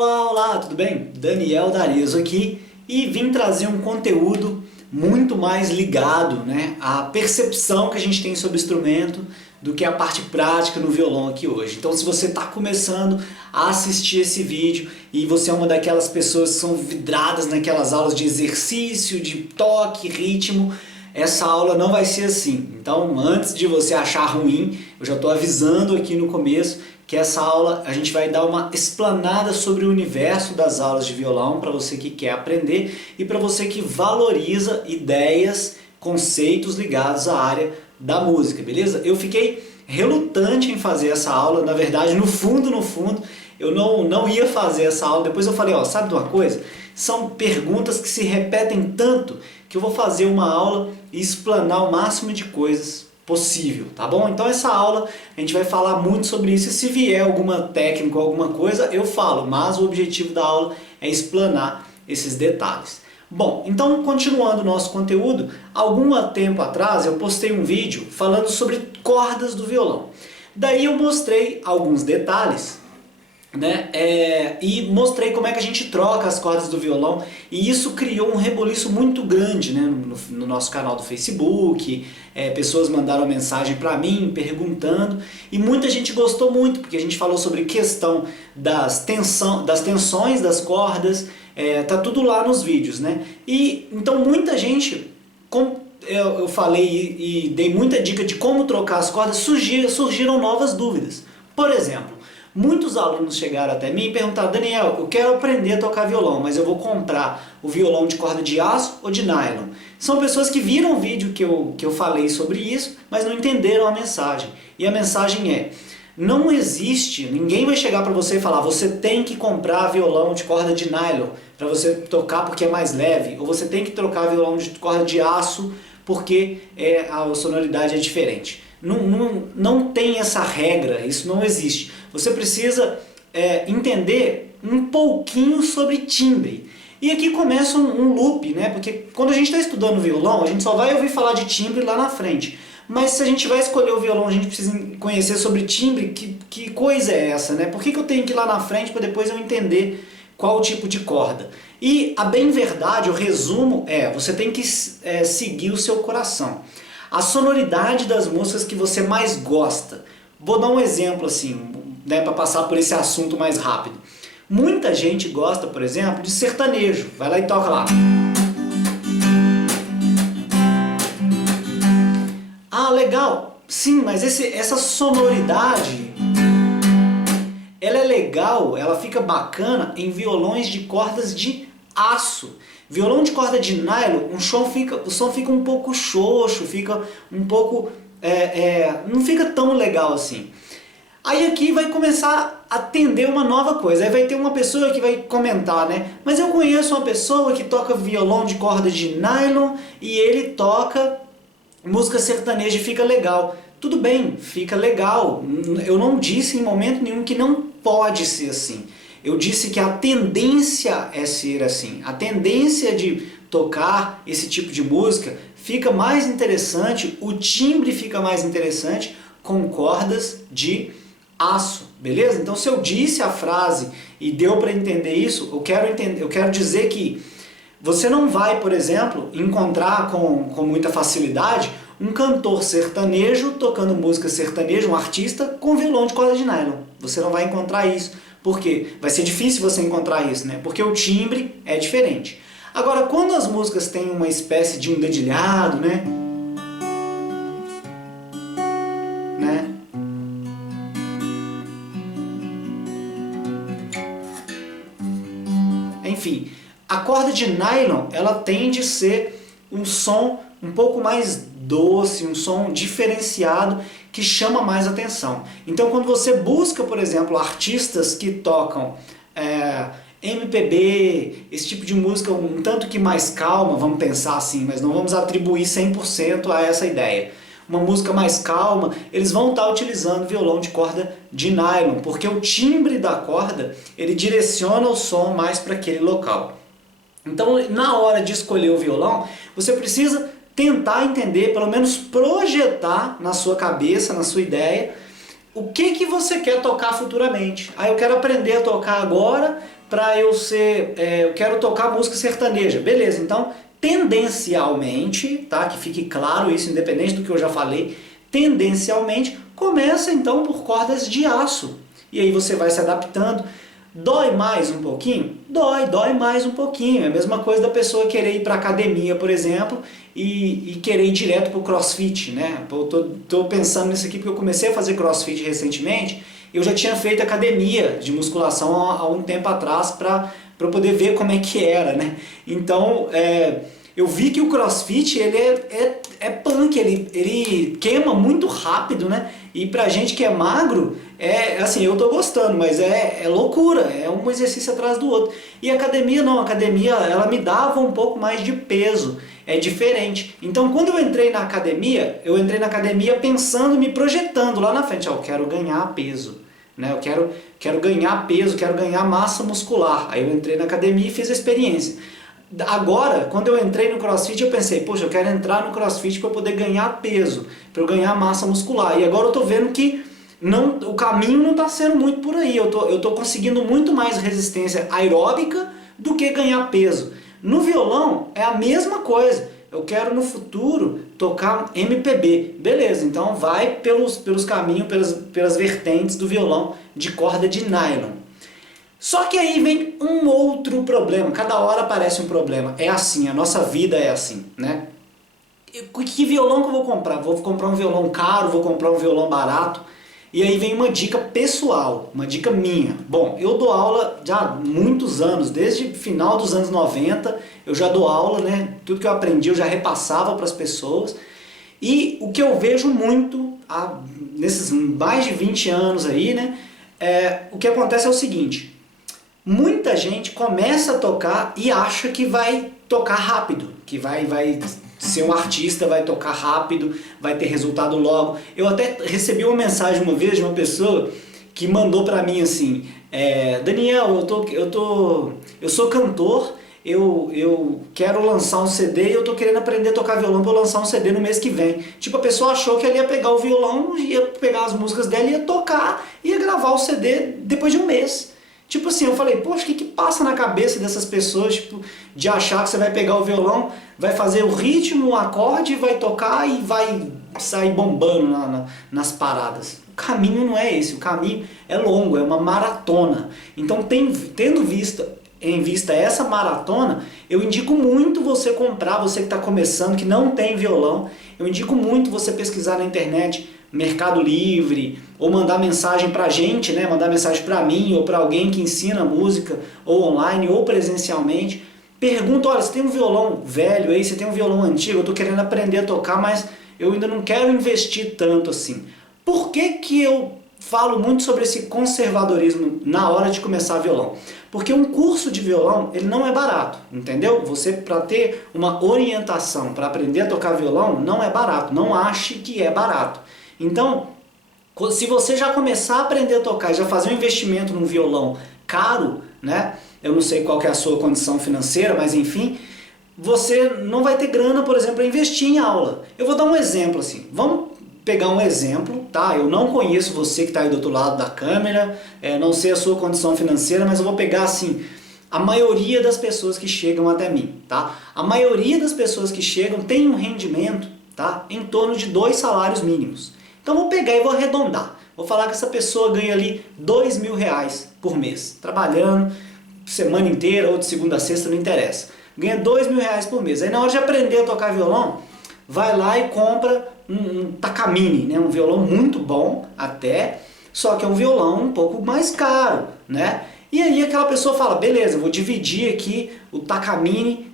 Olá, olá, tudo bem? Daniel D'Arezzo aqui e vim trazer um conteúdo muito mais ligado, à percepção que a gente tem sobre o instrumento do que a parte prática no violão aqui hoje. Então, se você está começando a assistir esse vídeo e você é uma daquelas pessoas que são vidradas naquelas aulas de exercício, de toque, ritmo, essa aula não vai ser assim. Então, antes de você achar ruim, eu já estou avisando aqui no começo que essa aula a gente vai dar uma explanada sobre o universo das aulas de violão para você que quer aprender e para você que valoriza ideias, conceitos ligados à área da música, beleza? Eu fiquei relutante em fazer essa aula, na verdade, no fundo, eu não ia fazer essa aula. Depois eu falei, sabe de uma coisa? São perguntas que se repetem tanto que eu vou fazer uma aula e explanar o máximo de coisas possível, tá bom? Então essa aula a gente vai falar muito sobre isso e se vier alguma técnica ou alguma coisa eu falo, mas o objetivo da aula é explanar esses detalhes. Bom, então continuando o nosso conteúdo, algum tempo atrás eu postei um vídeo falando sobre cordas do violão. Daí eu mostrei alguns detalhes, e mostrei como é que a gente troca as cordas do violão e isso criou um reboliço muito grande, no nosso canal do Facebook. Pessoas mandaram mensagem para mim perguntando e muita gente gostou muito porque a gente falou sobre questão das tensões das cordas, tá tudo lá nos vídeos, E então muita gente, como eu falei e dei muita dica de como trocar as cordas, surgiram novas dúvidas. Por exemplo, muitos alunos chegaram até mim e perguntaram: Daniel, eu quero aprender a tocar violão, mas eu vou comprar o violão de corda de aço ou de nylon? São pessoas que viram o vídeo que eu falei sobre isso, mas não entenderam a mensagem. E a mensagem é: não existe, ninguém vai chegar para você e falar você tem que comprar violão de corda de nylon para você tocar porque é mais leve, ou você tem que trocar violão de corda de aço porque a sonoridade é diferente. Não tem essa regra, isso não existe. Você precisa entender um pouquinho sobre timbre. E aqui começa um loop, porque quando a gente está estudando violão, a gente só vai ouvir falar de timbre lá na frente. Mas se a gente vai escolher o violão, a gente precisa conhecer sobre timbre, que coisa é essa? Por que eu tenho que ir lá na frente para depois eu entender qual tipo de corda? E a bem verdade, o resumo você tem que seguir o seu coração. A sonoridade das músicas que você mais gosta. Vou dar um exemplo assim, para passar por esse assunto mais rápido. Muita gente gosta, por exemplo, de sertanejo. Vai lá e toca lá. Ah, legal. Sim, mas essa sonoridade, ela é legal, ela fica bacana em violões de cordas de aço. Violão de corda de nylon, o som fica um pouco xoxo, fica um pouco... não fica tão legal assim. Aí aqui vai começar a atender uma nova coisa. Aí vai ter uma pessoa que vai comentar, mas eu conheço uma pessoa que toca violão de corda de nylon e ele toca música sertaneja e fica legal. Tudo bem, fica legal. Eu não disse em momento nenhum que não pode ser assim. Eu disse que a tendência é ser assim. A tendência de tocar esse tipo de música fica mais interessante, o timbre fica mais interessante com cordas de aço, beleza? Então se eu disse a frase e deu para entender isso, eu quero dizer que você não vai, por exemplo, encontrar com muita facilidade um cantor sertanejo tocando música sertaneja, um artista com violão de corda de nylon. Você não vai encontrar isso. Por quê? Vai ser difícil você encontrar isso, porque o timbre é diferente. Agora, quando as músicas têm uma espécie de um dedilhado, Enfim, a corda de nylon, ela tende a ser um som um pouco mais doce, um som diferenciado que chama mais atenção. Então quando você busca, por exemplo, artistas que tocam MPB, esse tipo de música um tanto que mais calma, vamos pensar assim, mas não vamos atribuir 100% a essa ideia. Uma música mais calma, eles vão estar utilizando violão de corda de nylon, porque o timbre da corda, ele direciona o som mais para aquele local. Então, na hora de escolher o violão, você precisa tentar entender, pelo menos projetar na sua cabeça, na sua ideia, o que que você quer tocar futuramente? Eu quero aprender a tocar agora para eu ser, eu quero tocar música sertaneja. Beleza, então tendencialmente, tá? Que fique claro isso, independente do que eu já falei, tendencialmente começa então por cordas de aço. E aí você vai se adaptando. Dói mais um pouquinho? Dói mais um pouquinho. É a mesma coisa da pessoa querer ir para academia, por exemplo, e querer ir direto para o CrossFit, né? Eu tô pensando nisso aqui porque eu comecei a fazer CrossFit recentemente. Eu já tinha feito academia de musculação há um tempo atrás para poder ver como é que era, né? Então, eu vi que o CrossFit ele é punk, ele queima muito rápido, né? E pra gente que é magro, assim, eu tô gostando, mas é loucura, é um exercício atrás do outro. E a academia não, a academia ela me dava um pouco mais de peso, é diferente. Então quando eu entrei na academia pensando, me projetando lá na frente, eu quero ganhar peso, né? Eu quero ganhar peso, quero ganhar massa muscular. Aí eu entrei na academia e fiz a experiência. Agora, quando eu entrei no CrossFit, eu pensei, poxa, eu quero entrar no CrossFit para poder ganhar peso, para eu ganhar massa muscular. E agora eu tô vendo que o caminho não está sendo muito por aí. Eu tô conseguindo muito mais resistência aeróbica do que ganhar peso. No violão é a mesma coisa. Eu quero no futuro tocar MPB. Beleza, então vai pelos caminhos, pelas vertentes do violão de corda de nylon. Só que aí vem um outro problema, cada hora aparece um problema. É assim, a nossa vida é assim, né? Que violão que eu vou comprar? Vou comprar um violão caro, vou comprar um violão barato? E aí vem uma dica pessoal, uma dica minha. Bom, eu dou aula já há muitos anos, desde o final dos anos 90, eu já dou aula, né? Tudo que eu aprendi eu já repassava para as pessoas. E o que eu vejo muito, nesses mais de 20 anos aí, né? O que acontece é o seguinte: muita gente começa a tocar e acha que vai tocar rápido, que vai ser um artista, vai tocar rápido, vai ter resultado logo. Eu até recebi uma mensagem uma vez de uma pessoa que mandou pra mim assim, Daniel, eu sou cantor, eu quero lançar um CD e eu tô querendo aprender a tocar violão para lançar um CD no mês que vem. Tipo, a pessoa achou que ela ia pegar o violão, ia pegar as músicas dela, ia tocar, ia gravar o CD depois de um mês. Tipo assim, eu falei, poxa, o que passa na cabeça dessas pessoas, tipo, de achar que você vai pegar o violão, vai fazer o ritmo, o acorde, vai tocar e vai sair bombando nas paradas. O caminho não é esse, o caminho é longo, é uma maratona. Então, tendo em vista essa maratona, eu indico muito você comprar, você que está começando, que não tem violão, eu indico muito você pesquisar na internet, Mercado Livre, ou mandar mensagem pra gente, né? Mandar mensagem pra mim ou pra alguém que ensina música, ou online, ou presencialmente. Pergunta, olha, você tem um violão velho aí, você tem um violão antigo, eu tô querendo aprender a tocar, mas eu ainda não quero investir tanto assim. Por que eu falo muito sobre esse conservadorismo na hora de começar violão? Porque um curso de violão, ele não é barato, entendeu? Você, para ter uma orientação, para aprender a tocar violão, não é barato, não ache que é barato. Então, se você já começar a aprender a tocar e já fazer um investimento num violão caro, né? Eu não sei qual que é a sua condição financeira, mas enfim, você não vai ter grana, por exemplo, para investir em aula. Eu vou dar um exemplo assim. Vamos pegar um exemplo, tá? Eu não conheço você que está aí do outro lado da câmera, não sei a sua condição financeira, mas eu vou pegar assim, a maioria das pessoas que chegam até mim, tá? A maioria das pessoas que chegam tem um rendimento, tá? Em torno de 2 salários mínimos. Então vou pegar e vou arredondar. Vou falar que essa pessoa ganha ali R$2.000 por mês, trabalhando semana inteira ou de segunda a sexta, não interessa. Ganha R$2.000 por mês. Aí na hora de aprender a tocar violão, vai lá e compra um Takamine, né? Um violão muito bom até, só que é um violão um pouco mais caro, né? E aí aquela pessoa fala, beleza, eu vou dividir aqui o Takamine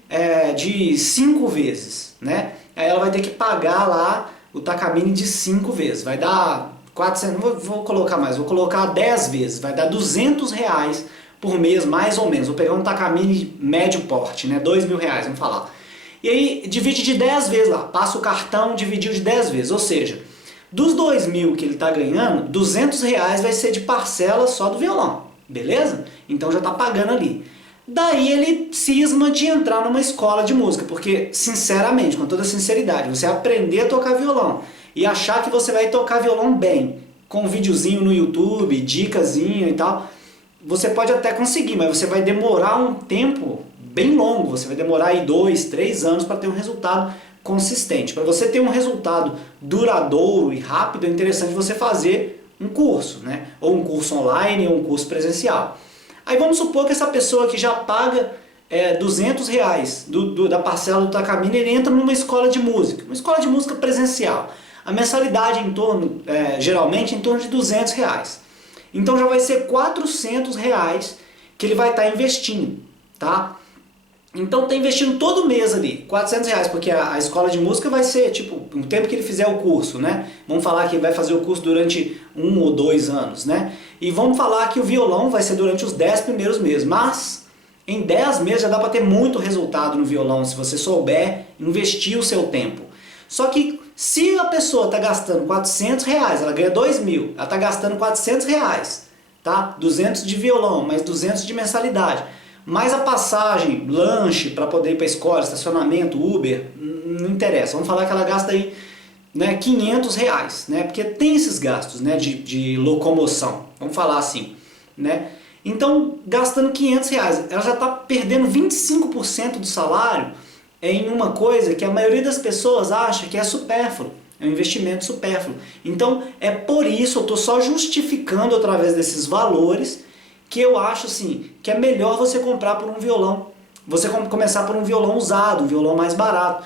de 5 vezes, né? Aí ela vai ter que pagar lá o Takamine de 5 vezes, vai dar 400, vou colocar mais, vou colocar 10 vezes, vai dar R$200 por mês, mais ou menos. Vou pegar um Takamine médio porte, né? R$2.000, vamos falar. E aí divide de 10 vezes lá, passa o cartão, dividiu de 10 vezes, ou seja, dos 2.000 que ele está ganhando, R$200 vai ser de parcela só do violão, beleza? Então já está pagando ali. Daí ele cisma de entrar numa escola de música, porque, sinceramente, com toda sinceridade, você aprender a tocar violão e achar que você vai tocar violão bem, com um videozinho no YouTube, dicasinha e tal, você pode até conseguir, mas você vai demorar um tempo bem longo, você vai demorar aí 2, 3 anos para ter um resultado consistente. Para você ter um resultado duradouro e rápido, é interessante você fazer um curso, né? Ou um curso online ou um curso presencial. Aí vamos supor que essa pessoa que já paga R$ 200 da parcela do Takamine, ele entra numa escola de música, uma escola de música presencial. A mensalidade geralmente em torno de R$ 200. Então já vai ser R$ 400 que ele vai estar investindo, tá? Então está investindo todo mês ali, R$ 400, porque a escola de música vai ser, tipo, o tempo que ele fizer o curso, né? Vamos falar que ele vai fazer o curso durante 1 ou 2 anos, né? E vamos falar que o violão vai ser durante os 10 primeiros meses, mas em 10 meses já dá para ter muito resultado no violão, se você souber investir o seu tempo. Só que se a pessoa está gastando R$ 400, ela ganha 2.000, ela está gastando R$ 400, tá? 200 de violão, mais 200 de mensalidade. Mais a passagem, lanche para poder ir para a escola, estacionamento, Uber, não interessa. Vamos falar que ela gasta aí, né, R$ 500, né? Porque tem esses gastos, né, de locomoção, vamos falar assim, né? Então, gastando R$ 500, ela já está perdendo 25% do salário em uma coisa que a maioria das pessoas acha que é supérfluo, é um investimento supérfluo. Então, é por isso eu estou só justificando através desses valores que eu acho assim, que é melhor você comprar por um violão. Você começar por um violão usado, um violão mais barato.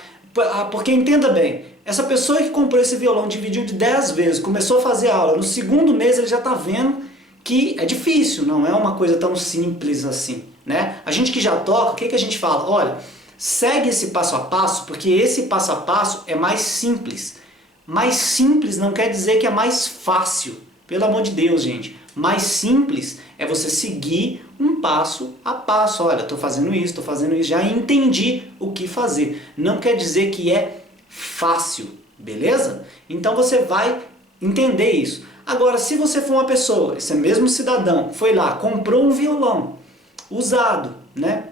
Porque entenda bem, essa pessoa que comprou esse violão, dividiu de 10 vezes, começou a fazer aula, no segundo mês ele já está vendo que é difícil, não é uma coisa tão simples assim, né? A gente que já toca, o que a gente fala? Olha, segue esse passo a passo, porque esse passo a passo é mais simples. Mais simples não quer dizer que é mais fácil. Pelo amor de Deus, gente. Mais simples é você seguir um passo a passo. Olha, estou fazendo isso, já entendi o que fazer. Não quer dizer que é fácil, beleza? Então você vai entender isso. Agora, se você for uma pessoa, esse mesmo cidadão, foi lá, comprou um violão usado, né?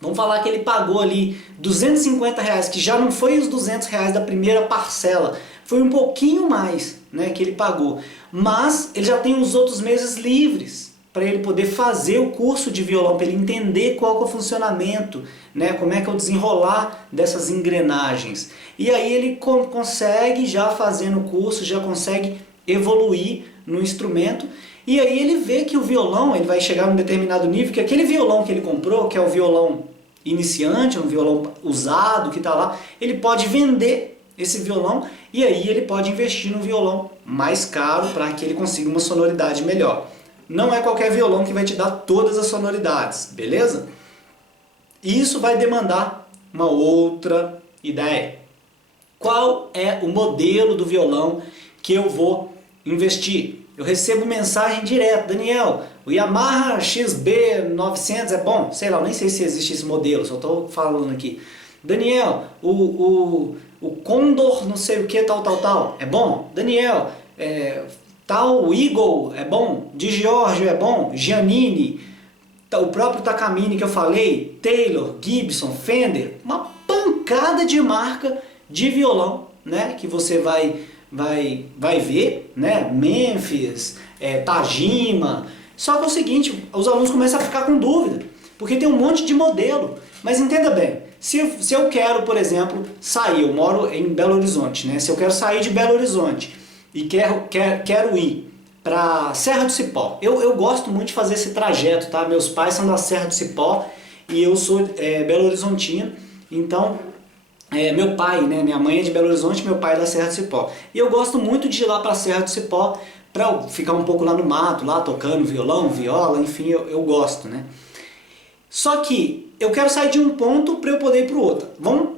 Vamos falar que ele pagou ali R$ 250, que já não foi os R$ 200 da primeira parcela, foi um pouquinho mais, né, que ele pagou. Mas ele já tem os outros meses livres para ele poder fazer o curso de violão, para ele entender qual que é o funcionamento, né, como é que é o desenrolar dessas engrenagens. E aí ele consegue, já fazendo o curso, já consegue evoluir no instrumento. E aí ele vê que o violão, ele vai chegar num determinado nível, que aquele violão que ele comprou, que é o violão iniciante, um violão usado que está lá, ele pode vender esse violão e aí ele pode investir no violão mais caro para que ele consiga uma sonoridade melhor. Não é qualquer violão que vai te dar todas as sonoridades, beleza? Isso vai demandar uma outra ideia. Qual é o modelo do violão que eu vou investir? Eu recebo mensagem direto: Daniel, o Yamaha XB900 é bom? Sei lá, eu nem sei se existe esse modelo, só estou falando aqui. Daniel, o Condor não sei o que, tal, é bom? Daniel, tal Eagle é bom? De Giorgio é bom? Giannini, o próprio Takamine que eu falei, Taylor, Gibson, Fender, uma pancada de marca de violão, né, que você vai ver, né? Memphis, Tajima. Só que é o seguinte, os alunos começam a ficar com dúvida, porque tem um monte de modelo. Mas entenda bem, se eu quero, por exemplo, sair, eu moro em Belo Horizonte, né? Se eu quero sair de Belo Horizonte e quero ir para Serra do Cipó, eu gosto muito de fazer esse trajeto, tá? Meus pais são da Serra do Cipó e eu sou Belo Horizontino, então meu pai, né, minha mãe é de Belo Horizonte, meu pai é da Serra do Cipó. E eu gosto muito de ir lá para a Serra do Cipó para ficar um pouco lá no mato, lá tocando violão, viola, enfim, eu gosto, né? Só que eu quero sair de um ponto para eu poder ir para o outro. Vamos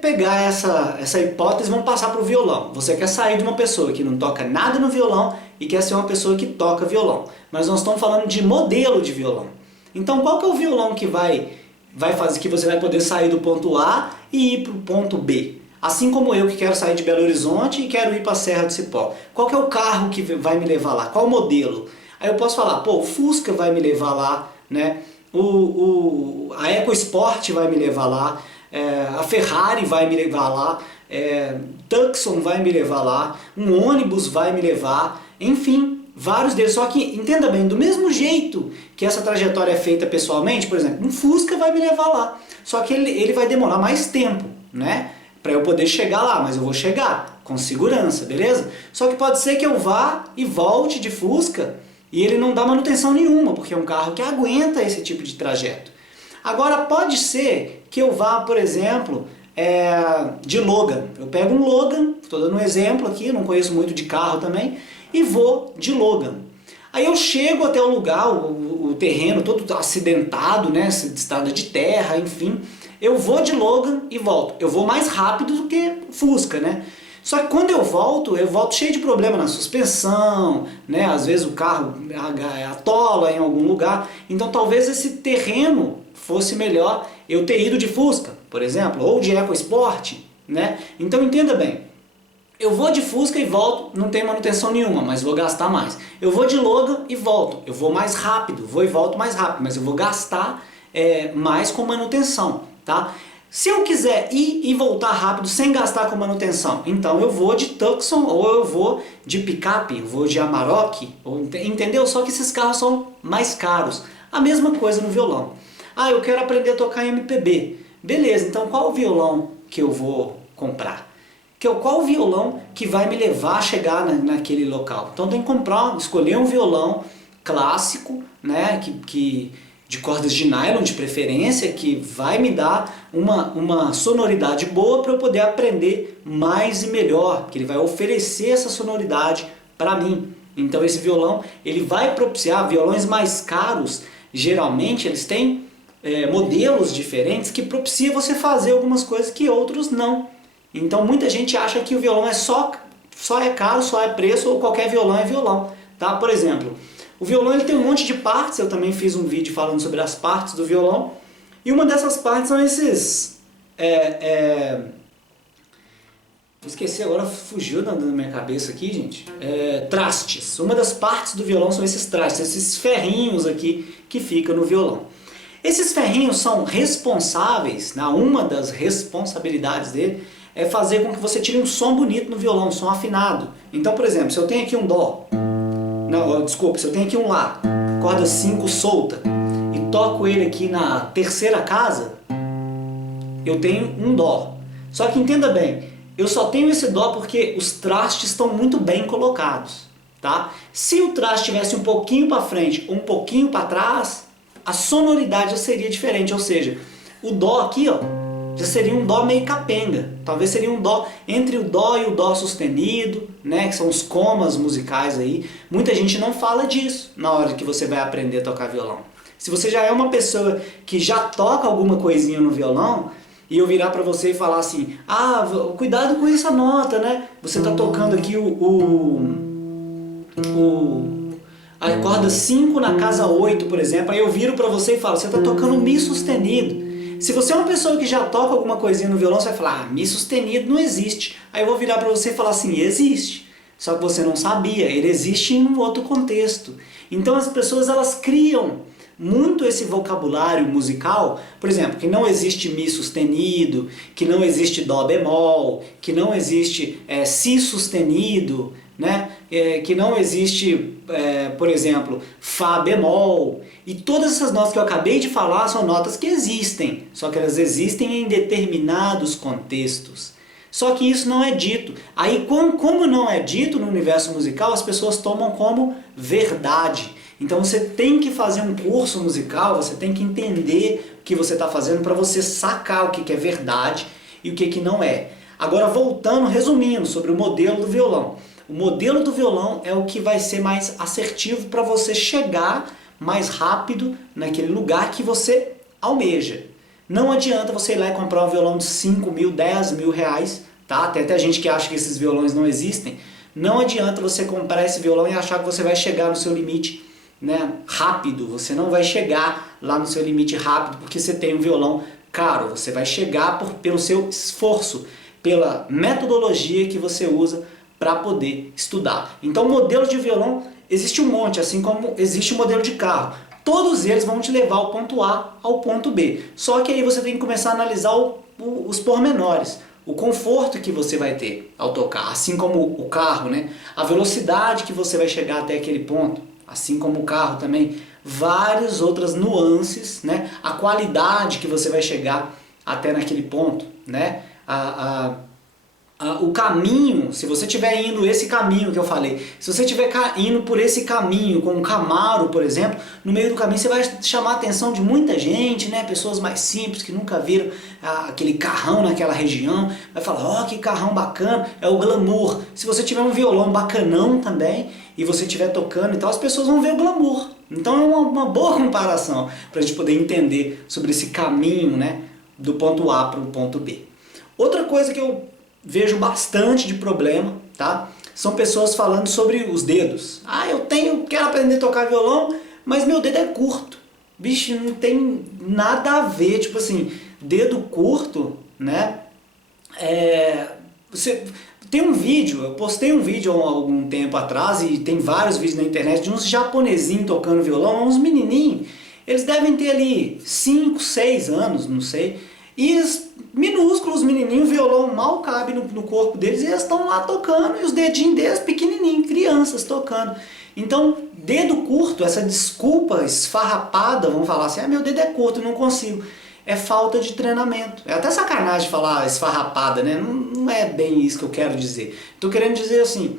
pegar essa hipótese e vamos passar para o violão. Você quer sair de uma pessoa que não toca nada no violão e quer ser uma pessoa que toca violão. Mas nós estamos falando de modelo de violão. Então qual que é o violão que vai fazer que você vai poder sair do ponto A e ir para o ponto B? Assim como eu que quero sair de Belo Horizonte e quero ir para a Serra do Cipó. Qual que é o carro que vai me levar lá? Qual o modelo? Aí eu posso falar, pô, o Fusca vai me levar lá, né? A EcoSport vai me levar lá, a Ferrari vai me levar lá, Tucson vai me levar lá, um ônibus vai me levar, enfim, vários deles. Só que, entenda bem, do mesmo jeito que essa trajetória é feita pessoalmente, por exemplo, um Fusca vai me levar lá. Só que ele vai demorar mais tempo, né? Para eu poder chegar lá, mas eu vou chegar com segurança, beleza? Só que pode ser que eu vá e volte de Fusca e ele não dá manutenção nenhuma, porque é um carro que aguenta esse tipo de trajeto. Agora pode ser que eu vá, por exemplo, de Logan. Eu pego um Logan, estou dando um exemplo aqui, não conheço muito de carro também, e vou de Logan. Aí eu chego até o lugar, o terreno todo acidentado, né, estrada de terra, enfim. Eu vou de Logan e volto. Eu vou mais rápido do que Fusca, né? Só que quando eu volto cheio de problema na suspensão, né? Às vezes o carro atola em algum lugar. Então talvez esse terreno fosse melhor eu ter ido de Fusca, por exemplo, ou de EcoSport, né? Então entenda bem. Eu vou de Fusca e volto, não tem manutenção nenhuma, mas vou gastar mais. Eu vou de Logan e volto, eu vou mais rápido, vou e volto mais rápido, mas eu vou gastar mais com manutenção, tá? Se eu quiser ir e voltar rápido sem gastar com manutenção, então eu vou de Tucson ou eu vou de picape, eu vou de Amarok, entendeu? Só que esses carros são mais caros. A mesma coisa no violão. Ah, eu quero aprender a tocar MPB. Beleza, então qual o violão que eu vou comprar? Qual o violão que vai me levar a chegar naquele local? Então tem que escolher um violão clássico, né, de cordas de nylon de preferência, que vai me dar uma sonoridade boa para eu poder aprender mais e melhor, que ele vai oferecer essa sonoridade para mim. Então esse violão, ele vai propiciar violões mais caros, geralmente eles têm modelos diferentes que propiciam você fazer algumas coisas que outros não. Então muita gente acha que o violão só é caro, só é preço, ou qualquer violão é violão, tá? Por exemplo, o violão ele tem um monte de partes, eu também fiz um vídeo falando sobre as partes do violão, e uma dessas partes são esses... esqueci agora, fugiu da minha cabeça aqui, gente. Trastes. Uma das partes do violão são esses trastes, esses ferrinhos aqui que ficam no violão. Esses ferrinhos são responsáveis, uma das responsabilidades dele, é fazer com que você tire um som bonito no violão, um som afinado. Então, por exemplo, se eu tenho aqui um Dó, se eu tenho aqui um Lá, corda 5 solta, e toco ele aqui na terceira casa, eu tenho um Dó. Só que entenda bem, eu só tenho esse Dó porque os trastes estão muito bem colocados, tá? Se o traste estivesse um pouquinho para frente ou um pouquinho para trás, a sonoridade já seria diferente, ou seja, o Dó aqui, ó, já seria um Dó meio capenga. Talvez seria um Dó entre o Dó e o Dó sustenido, né, que são os comas musicais aí. Muita gente não fala disso na hora que você vai aprender a tocar violão. Se você já é uma pessoa que já toca alguma coisinha no violão, e eu virar para você e falar assim, cuidado com essa nota, né? Você tá tocando aqui a corda 5 na casa 8, por exemplo, aí eu viro para você e falo, você tá tocando Mi sustenido. Se você é uma pessoa que já toca alguma coisinha no violão, você vai falar, Mi sustenido não existe. Aí eu vou virar para você e falar assim, existe. Só que você não sabia, ele existe em um outro contexto. Então as pessoas, elas criam muito esse vocabulário musical, por exemplo, que não existe Mi sustenido, que não existe Dó bemol, que não existe Si sustenido, né? Que não existe, por exemplo, Fá bemol. E todas essas notas que eu acabei de falar são notas que existem, só que elas existem em determinados contextos. Só que isso não é dito. Aí, como não é dito no universo musical, as pessoas tomam como verdade. Então você tem que fazer um curso musical, você tem que entender o que você está fazendo para você sacar o que é verdade e o que não é. Agora voltando, resumindo sobre o modelo do violão. O modelo do violão é o que vai ser mais assertivo para você chegar mais rápido naquele lugar que você almeja. Não adianta você ir lá e comprar um violão de 5 mil, 10 mil reais, tá? Tem até gente que acha que esses violões não existem. Não adianta você comprar esse violão e achar que você vai chegar no seu limite, né, rápido. Você não vai chegar lá no seu limite rápido porque você tem um violão caro. Você vai chegar pelo seu esforço, pela metodologia que você usa para poder estudar. Então, modelo de violão existe um monte, assim como existe o modelo de carro. Todos eles vão te levar ao ponto A ao ponto B. Só que aí você tem que começar a analisar os pormenores. o conforto que você vai ter ao tocar, assim como o carro, né? A velocidade que você vai chegar até aquele ponto, assim como o carro também, várias outras nuances, né? A qualidade que você vai chegar até naquele ponto, né? O caminho, se você estiver indo esse caminho que eu falei, se você estiver indo por esse caminho com um Camaro, por exemplo, no meio do caminho você vai chamar a atenção de muita gente, né? Pessoas mais simples que nunca viram aquele carrão naquela região, vai falar, ó, que carrão bacana, é o glamour. Se você tiver um violão bacanão também e você estiver tocando e tal, as pessoas vão ver o glamour. Então é uma boa comparação para a gente poder entender sobre esse caminho, né, do ponto A para o ponto B. Outra coisa que eu vejo bastante de problema, tá? São pessoas falando sobre os dedos. Ah, quero aprender a tocar violão, mas meu dedo é curto. Bicho, não tem nada a ver, tipo assim, dedo curto, né? Tem um vídeo, eu postei um vídeo há algum tempo atrás e tem vários vídeos na internet de uns japonesinhos tocando violão, uns menininhos. Eles devem ter ali 5, 6 anos, não sei. E minúsculos, menininhos, violão mal cabe no corpo deles e eles estão lá tocando e os dedinhos deles pequenininhos, crianças tocando. Então, dedo curto, essa desculpa esfarrapada, vamos falar assim, meu dedo é curto, não consigo. É falta de treinamento. É até sacanagem falar esfarrapada, né? Não é bem isso que eu quero dizer. Estou querendo dizer assim,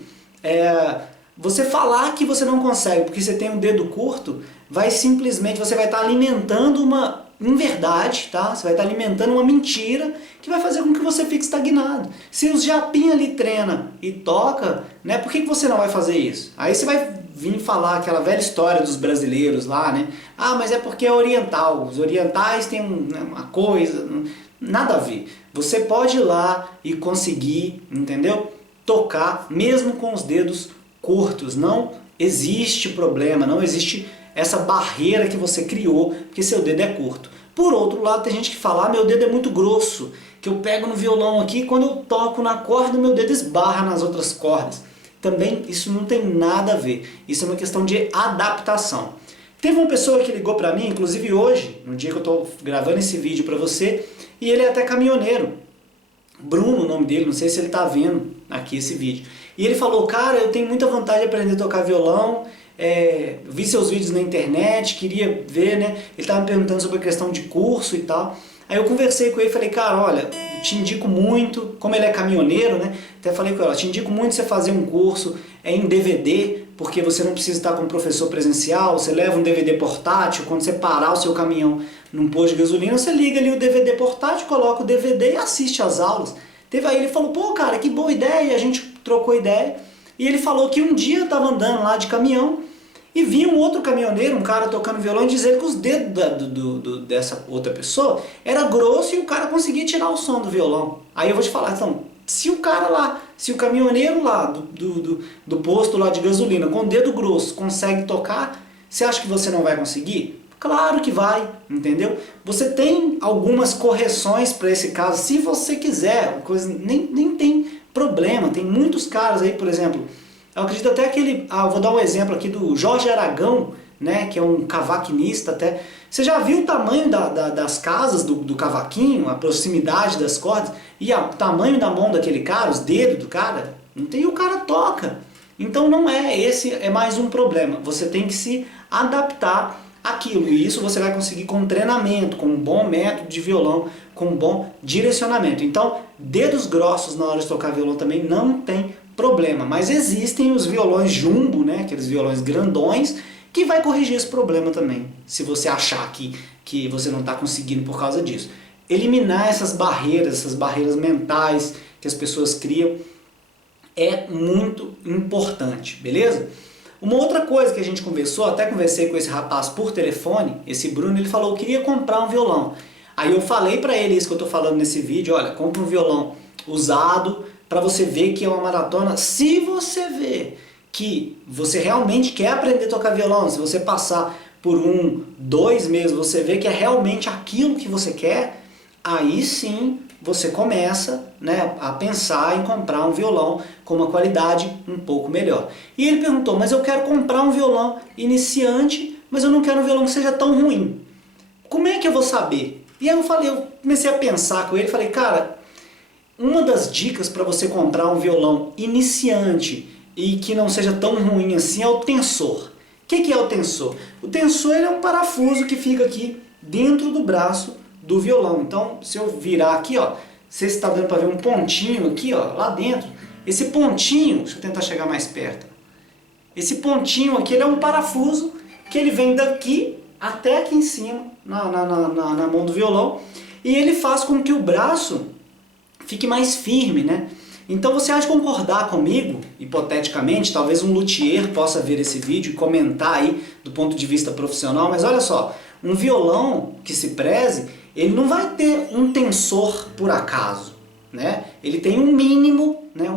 você falar que você não consegue porque você tem um dedo curto, você vai estar alimentando uma inverdade, tá? Você vai estar alimentando uma mentira que vai fazer com que você fique estagnado. Se os japinha ali treina e toca, né? Por que você não vai fazer isso? Aí você vai vir falar aquela velha história dos brasileiros lá, né? Ah, mas é porque é oriental. Os orientais têm uma coisa, nada a ver. Você pode ir lá e conseguir, entendeu? Tocar mesmo com os dedos curtos. Não existe problema, não existe essa barreira que você criou porque seu dedo é curto. Por outro lado, tem gente que fala, meu dedo é muito grosso, que eu pego no violão aqui e quando eu toco na corda, meu dedo esbarra nas outras cordas. Também isso não tem nada a ver, isso é uma questão de adaptação. Teve uma pessoa que ligou pra mim, inclusive hoje, no dia que eu estou gravando esse vídeo pra você, e ele é até caminhoneiro. Bruno, o nome dele, não sei se ele está vendo aqui esse vídeo. E ele falou, cara, eu tenho muita vontade de aprender a tocar violão, vi seus vídeos na internet, queria ver, né? Ele estava me perguntando sobre a questão de curso e tal. Aí eu conversei com ele e falei, cara, olha, eu te indico muito, como ele é caminhoneiro, né? Até falei com ele, te indico muito você fazer um curso em DVD, porque você não precisa estar com um professor presencial, você leva um DVD portátil, quando você parar o seu caminhão num posto de gasolina, você liga ali o DVD portátil, coloca o DVD e assiste às aulas. Aí ele falou, pô cara, que boa ideia, e a gente trocou ideia. E ele falou que um dia estava andando lá de caminhão e vinha um outro caminhoneiro, um cara tocando violão, e dizer que os dedos dessa outra pessoa era grosso e o cara conseguia tirar o som do violão. Aí eu vou te falar, então, se o caminhoneiro lá do posto lá de gasolina com o dedo grosso consegue tocar, você acha que você não vai conseguir? Claro que vai, entendeu? Você tem algumas correções para esse caso, se você quiser, nem tem problema. Tem muitos caras aí, por exemplo, eu acredito até que vou dar um exemplo aqui do Jorge Aragão, né, que é um cavaquinista até. Você já viu o tamanho das casas do cavaquinho, a proximidade das cordas, e o tamanho da mão daquele cara, os dedos do cara? Não tem, o cara toca. Então esse é mais um problema. Você tem que se adaptar àquilo, e isso você vai conseguir com treinamento, com um bom método de violão, com um bom direcionamento. Então, dedos grossos na hora de tocar violão também não tem problema, mas existem os violões jumbo, né, aqueles violões grandões, que vai corrigir esse problema também, se você achar que você não está conseguindo por causa disso. Eliminar essas barreiras mentais que as pessoas criam é muito importante, beleza? Uma outra coisa que a gente conversou, até conversei com esse rapaz por telefone, esse Bruno, ele falou, eu queria comprar um violão. Aí eu falei pra ele isso que eu tô falando nesse vídeo, olha, compra um violão usado para você ver que é uma maratona. Se você vê que você realmente quer aprender a tocar violão, se você passar por 2 meses, você vê que é realmente aquilo que você quer, aí sim você começa, né, a pensar em comprar um violão com uma qualidade um pouco melhor. E ele perguntou, mas eu quero comprar um violão iniciante, mas eu não quero um violão que seja tão ruim. Como é que eu vou saber? E aí eu comecei a pensar com ele, falei, cara, uma das dicas para você comprar um violão iniciante e que não seja tão ruim assim é o tensor. O que é o tensor? O tensor é um parafuso que fica aqui dentro do braço do violão. Então, se eu virar aqui, ó, você está dando para ver um pontinho aqui, ó, lá dentro. Esse pontinho, deixa eu tentar chegar mais perto. Esse pontinho aqui, ele é um parafuso que ele vem daqui até aqui em cima, na mão do violão, e ele faz com que o braço fique mais firme, né? Então você há de concordar comigo, hipoteticamente, talvez um luthier possa ver esse vídeo e comentar aí do ponto de vista profissional, mas olha só, um violão que se preze, ele não vai ter um tensor por acaso, né? Ele tem um mínimo, né,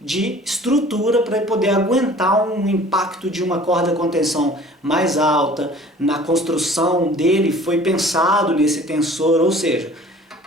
de estrutura para poder aguentar um impacto de uma corda com tensão mais alta. Na construção dele foi pensado nesse tensor, ou seja,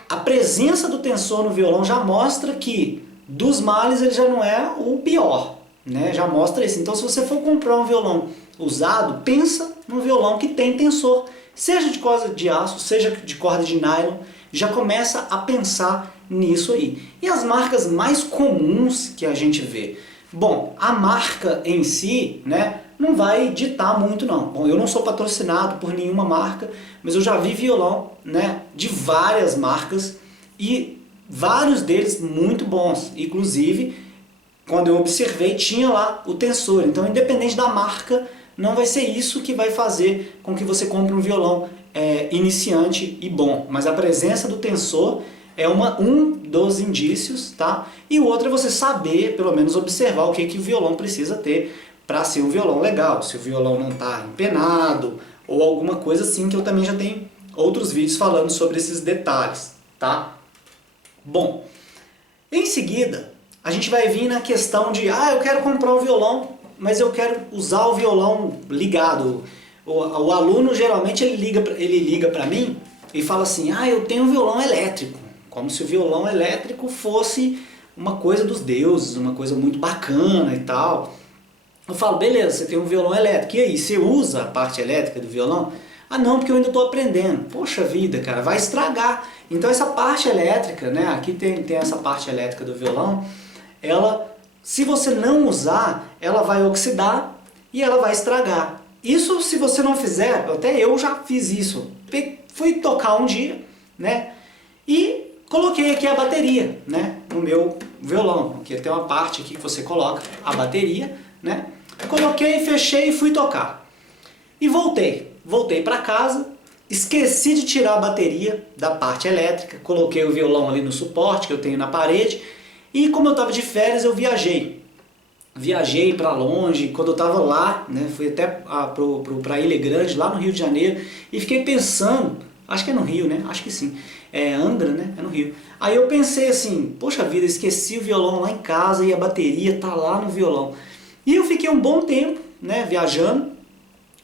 a presença do tensor no violão já mostra que dos males ele já não é o pior, né? Já mostra isso. Então se você for comprar um violão usado, pensa num violão que tem tensor, seja de corda de aço, seja de corda de nylon, já começa a pensar nisso aí. E as marcas mais comuns que a gente vê? Bom, a marca em si, né, não vai ditar muito não. Bom, eu não sou patrocinado por nenhuma marca, mas eu já vi violão, né, de várias marcas e vários deles muito bons. Inclusive, quando eu observei, tinha lá o tensor. Então, independente da marca, não vai ser isso que vai fazer com que você compre um violão iniciante e bom. Mas a presença do tensor é um dos indícios, tá? E o outro é você saber, pelo menos observar o que o violão precisa ter para ser um violão legal. Se o violão não está empenado ou alguma coisa assim, que eu também já tenho outros vídeos falando sobre esses detalhes, tá? Bom, em seguida a gente vai vir na questão de eu quero comprar um violão, mas eu quero usar o violão ligado. O aluno geralmente ele liga para mim e fala assim, eu tenho um violão elétrico, como se o violão elétrico fosse uma coisa dos deuses, uma coisa muito bacana e tal. Eu falo, beleza, você tem um violão elétrico, e aí, você usa a parte elétrica do violão? Não, porque eu ainda estou aprendendo. Poxa vida, cara, vai estragar. Então essa parte elétrica, né, aqui tem essa parte elétrica do violão, ela, se você não usar, ela vai oxidar e ela vai estragar. Isso se você não fizer, até eu já fiz isso. Fui tocar um dia, né, e coloquei aqui a bateria, né, no meu violão. Aqui tem uma parte aqui que você coloca a bateria, né? Coloquei, fechei e fui tocar. E voltei para casa, esqueci de tirar a bateria da parte elétrica, coloquei o violão ali no suporte que eu tenho na parede e como eu estava de férias eu viajei para longe. Quando eu estava lá, né, fui até para Ilha Grande, lá no Rio de Janeiro, e fiquei pensando, acho que é no Rio, né? Acho que sim, é Angra, né? É no Rio. Aí eu pensei assim, poxa vida, esqueci o violão lá em casa e a bateria tá lá no violão. E eu fiquei um bom tempo, né, viajando.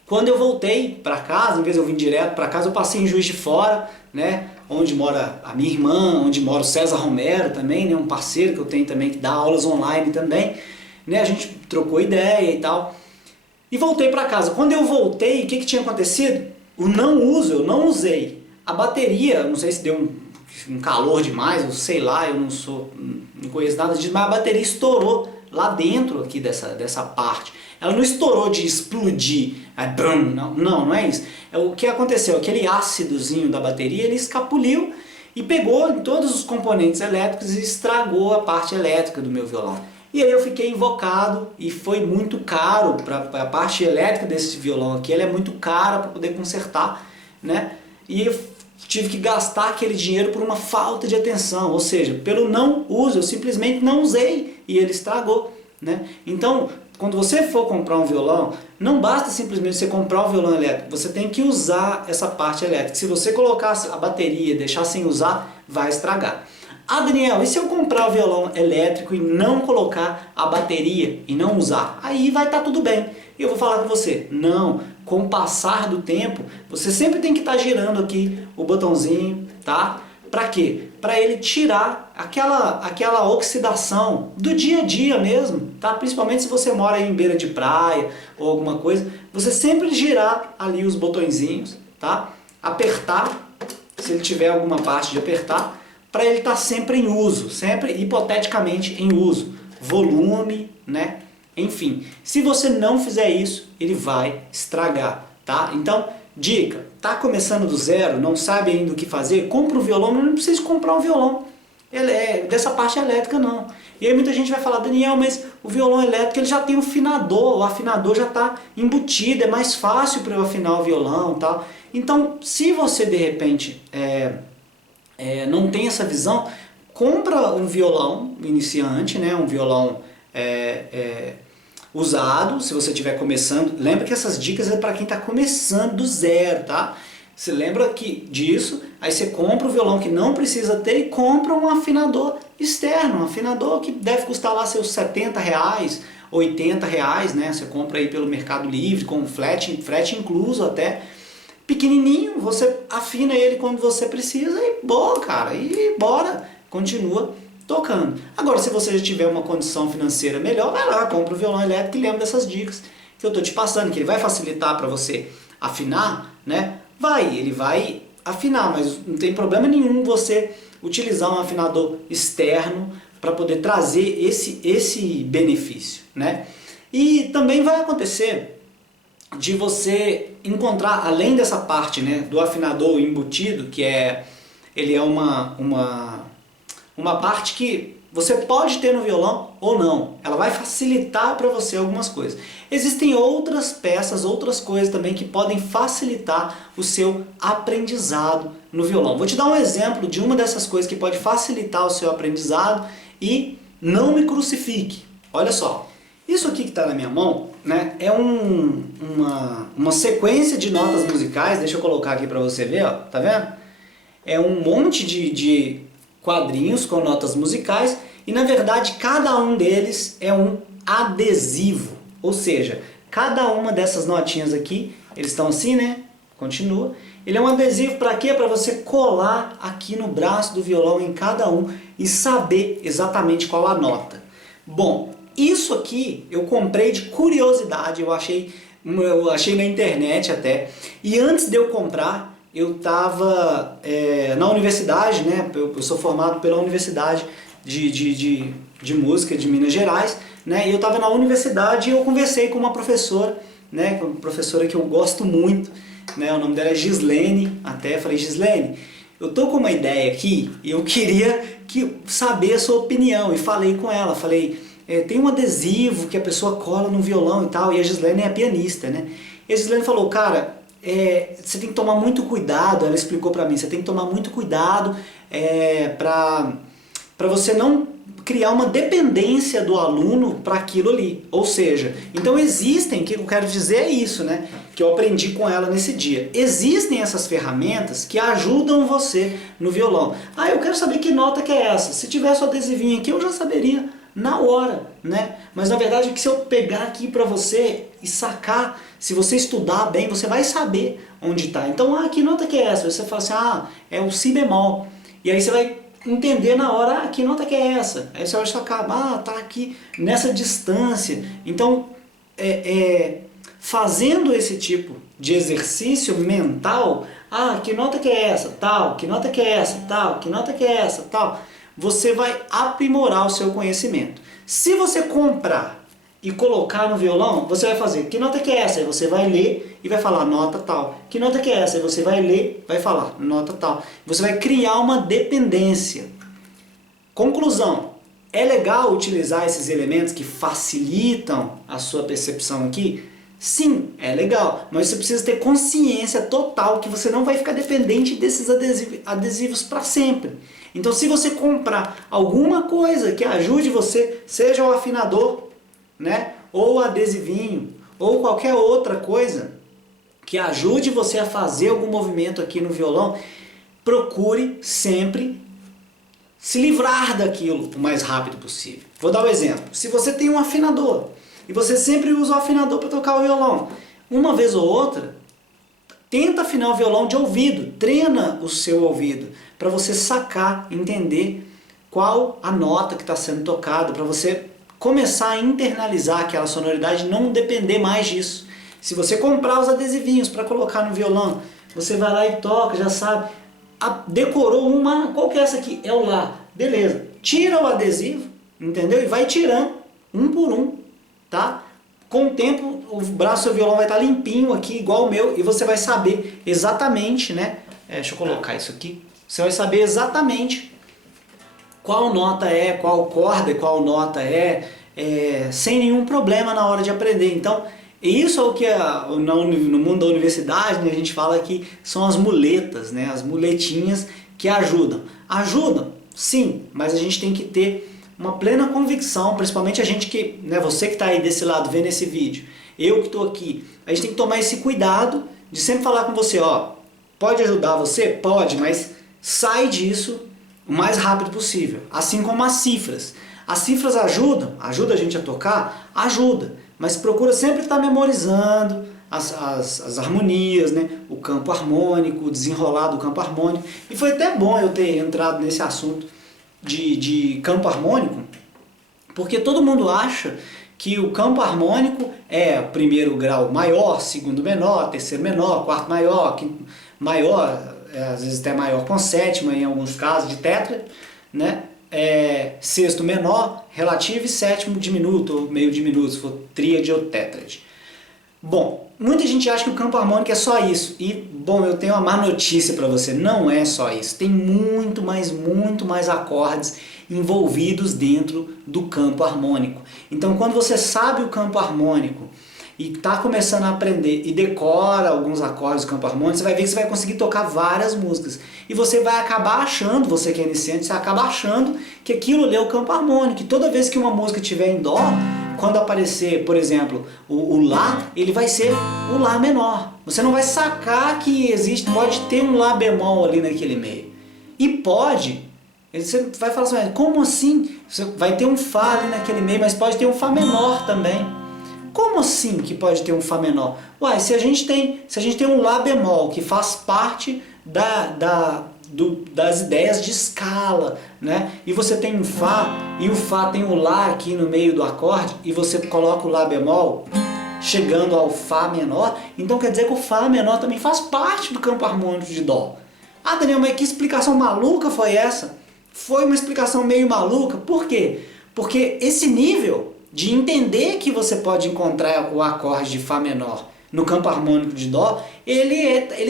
Quando eu voltei para casa, em vez de eu vir direto para casa, eu passei em Juiz de Fora, né, onde mora a minha irmã, onde mora o César Romero também, né, um parceiro que eu tenho também que dá aulas online também, né, a gente trocou ideia e tal. E voltei para casa. Quando eu voltei, o que tinha acontecido? Eu não usei. A bateria, não sei se deu um calor demais, ou sei lá, eu não conheço nada disso, mas a bateria estourou lá dentro aqui dessa parte. Ela não estourou de explodir, não é isso. O que aconteceu, aquele ácidozinho da bateria, ele escapuliu e pegou em todos os componentes elétricos e estragou a parte elétrica do meu violão. E aí eu fiquei invocado e foi muito caro, a parte elétrica desse violão aqui, ela é muito cara para poder consertar, né? E eu tive que gastar aquele dinheiro por uma falta de atenção, ou seja, pelo não uso, eu simplesmente não usei e ele estragou, né? Então, quando você for comprar um violão, não basta simplesmente você comprar um violão elétrico, você tem que usar essa parte elétrica. Se você colocar a bateria e deixar sem usar, vai estragar. Daniel, e se eu comprar o violão elétrico e não colocar a bateria e não usar? Aí vai estar tudo bem. E eu vou falar com você, não, com o passar do tempo, você sempre tem que estar girando aqui o botãozinho, tá? Para quê? Para ele tirar aquela oxidação do dia a dia mesmo, tá? Principalmente se você mora em beira de praia ou alguma coisa, você sempre girar ali os botõezinhos, tá? Apertar, se ele tiver alguma parte de apertar, para ele estar sempre em uso, sempre hipoteticamente em uso. Volume, né? Enfim, se você não fizer isso, ele vai estragar, tá? Então, dica, tá começando do zero, não sabe ainda o que fazer, compra um violão, não precisa comprar um violão dessa parte elétrica não. E aí muita gente vai falar, Daniel, mas o violão elétrico ele já tem um afinador, o afinador já está embutido, é mais fácil para eu afinar o violão e tal. Então, se você de repente não tem essa visão, compra um violão iniciante, né? Um violão usado, se você estiver começando. Lembra que essas dicas é para quem está começando do zero, tá? Você lembra disso, aí você compra o violão que não precisa ter e compra um afinador externo, um afinador que deve custar lá seus R$70, R$80, né? Você compra aí pelo Mercado Livre, com frete incluso até. Pequenininho, você afina ele quando você precisa e boa, cara, e bora, continua tocando. Agora, se você já tiver uma condição financeira melhor, vai lá, compra o violão elétrico e lembra dessas dicas que eu tô te passando, que ele vai facilitar para você afinar, né? Ele vai afinar, mas não tem problema nenhum você utilizar um afinador externo para poder trazer esse benefício, né? E também vai acontecer de você encontrar, além dessa parte, né, do afinador embutido, que ele é uma parte que você pode ter no violão ou não. Ela vai facilitar para você algumas coisas. Existem outras peças, outras coisas também que podem facilitar o seu aprendizado no violão. Vou te dar um exemplo de uma dessas coisas que pode facilitar o seu aprendizado e não me crucifique. Olha só, isso aqui que está na minha mão, né, é uma sequência de notas musicais. Deixa eu colocar aqui para você ver, ó, tá vendo? É um monte de quadrinhos com notas musicais e na verdade cada um deles é um adesivo, ou seja, cada uma dessas notinhas aqui, eles estão assim, né? Continua. Ele é um adesivo para quê? Para você colar aqui no braço do violão em cada um e saber exatamente qual a nota. Bom, isso aqui eu comprei de curiosidade, eu achei na internet até, e antes de eu comprar eu estava na universidade, né? Eu sou formado pela Universidade de Música de Minas Gerais, né? E eu estava na universidade e eu conversei com uma professora, né? Uma professora que eu gosto muito, né? O nome dela é Gislene, até falei, Gislene, eu tô com uma ideia aqui e eu queria saber a sua opinião, e falei com ela, falei, tem um adesivo que a pessoa cola no violão e tal, e a Gislene é pianista, né? E a Gislene falou, cara, você tem que tomar muito cuidado, ela explicou pra mim, você tem que tomar muito cuidado para você não criar uma dependência do aluno para aquilo ali. Ou seja, então existem, o que eu quero dizer é isso, né? Que eu aprendi com ela nesse dia. Existem essas ferramentas que ajudam você no violão. Ah, eu quero saber que nota que é essa. Se tivesse o adesivinho aqui, eu já saberia na hora, né? Mas na verdade, que se eu pegar aqui para você e sacar, se você estudar bem, você vai saber onde está. Então, que nota que é essa? Você fala assim, é o si bemol. E aí você vai entender na hora, que nota que é essa? Aí você vai sacar, tá aqui nessa distância. Então, fazendo esse tipo de exercício mental, que nota que é essa? Tal, que nota que é essa? Tal, que nota que é essa? Tal. Você vai aprimorar o seu conhecimento. Se você comprar e colocar no violão, você vai fazer, que nota que é essa? Aí você vai ler e vai falar nota tal. Que nota que é essa? Aí você vai ler, vai falar nota tal. Você vai criar uma dependência. Conclusão, é legal utilizar esses elementos que facilitam a sua percepção aqui? Sim, é legal, mas você precisa ter consciência total que você não vai ficar dependente desses adesivos para sempre. Então, se você comprar alguma coisa que ajude você, seja o afinador, né, ou o adesivinho, ou qualquer outra coisa que ajude você a fazer algum movimento aqui no violão, procure sempre se livrar daquilo o mais rápido possível. Vou dar um exemplo. Se você tem um afinador e você sempre usa o afinador para tocar o violão, uma vez ou outra, tenta afinar o violão de ouvido, treina o seu ouvido, para você sacar, entender qual a nota que está sendo tocada, para você começar a internalizar aquela sonoridade e não depender mais disso. Se você comprar os adesivinhos para colocar no violão, você vai lá e toca, já sabe. decorou uma, qual que é essa aqui? É o Lá. Beleza. Tira o adesivo, entendeu? E vai tirando um por um, tá? Com o tempo, o braço do seu violão vai estar limpinho aqui, igual o meu, e você vai saber exatamente, né? Deixa eu colocar isso aqui. Você vai saber exatamente qual nota é, qual corda e qual nota sem nenhum problema na hora de aprender. Então, isso é o que no mundo da universidade, né, a gente fala que são as muletas, né, as muletinhas que ajudam. Ajudam, sim, mas a gente tem que ter uma plena convicção, principalmente a gente que, né, você que está aí desse lado vendo esse vídeo, eu que estou aqui, a gente tem que tomar esse cuidado de sempre falar com você, ó, pode ajudar você? Pode, mas sai disso o mais rápido possível. Assim como as cifras. As cifras ajudam a gente a tocar? Ajuda. Mas procura sempre estar memorizando as harmonias, né? O campo harmônico, o desenrolar do campo harmônico. E foi até bom eu ter entrado nesse assunto de campo harmônico, porque todo mundo acha que o campo harmônico é primeiro grau maior, segundo menor, terceiro menor, quarto maior, quinto maior, às vezes até maior com sétima em alguns casos de tétrade, né? Sexto menor, relativo e sétimo diminuto ou meio diminuto, se for tríade ou tétrade. Bom, muita gente acha que o campo harmônico é só isso. E, bom, eu tenho uma má notícia para você, não é só isso. Tem muito mais acordes envolvidos dentro do campo harmônico. Então, quando você sabe o campo harmônico e está começando a aprender e decora alguns acordes do campo harmônico, você vai ver que você vai conseguir tocar várias músicas. E você vai acabar achando, você que é iniciante, você acaba achando que aquilo ali é o campo harmônico. E toda vez que uma música estiver em Dó, quando aparecer, por exemplo, o Lá, ele vai ser o Lá menor. Você não vai sacar que pode ter um Lá bemol ali naquele meio. E pode. Você vai falar assim, como assim? Você vai ter um Fá ali naquele meio, mas pode ter um Fá menor também. Como assim que pode ter um Fá menor? Uai, se a gente tem um Lá bemol que faz parte das ideias de escala, né? E você tem um Fá, e o Fá tem o Lá aqui no meio do acorde, e você coloca o Lá bemol chegando ao Fá menor, então quer dizer que o Fá menor também faz parte do campo harmônico de Dó. Ah, Daniel, mas que explicação maluca foi essa? Foi uma explicação meio maluca, por quê? Porque esse nível de entender que você pode encontrar o acorde de Fá menor no campo harmônico de Dó, ele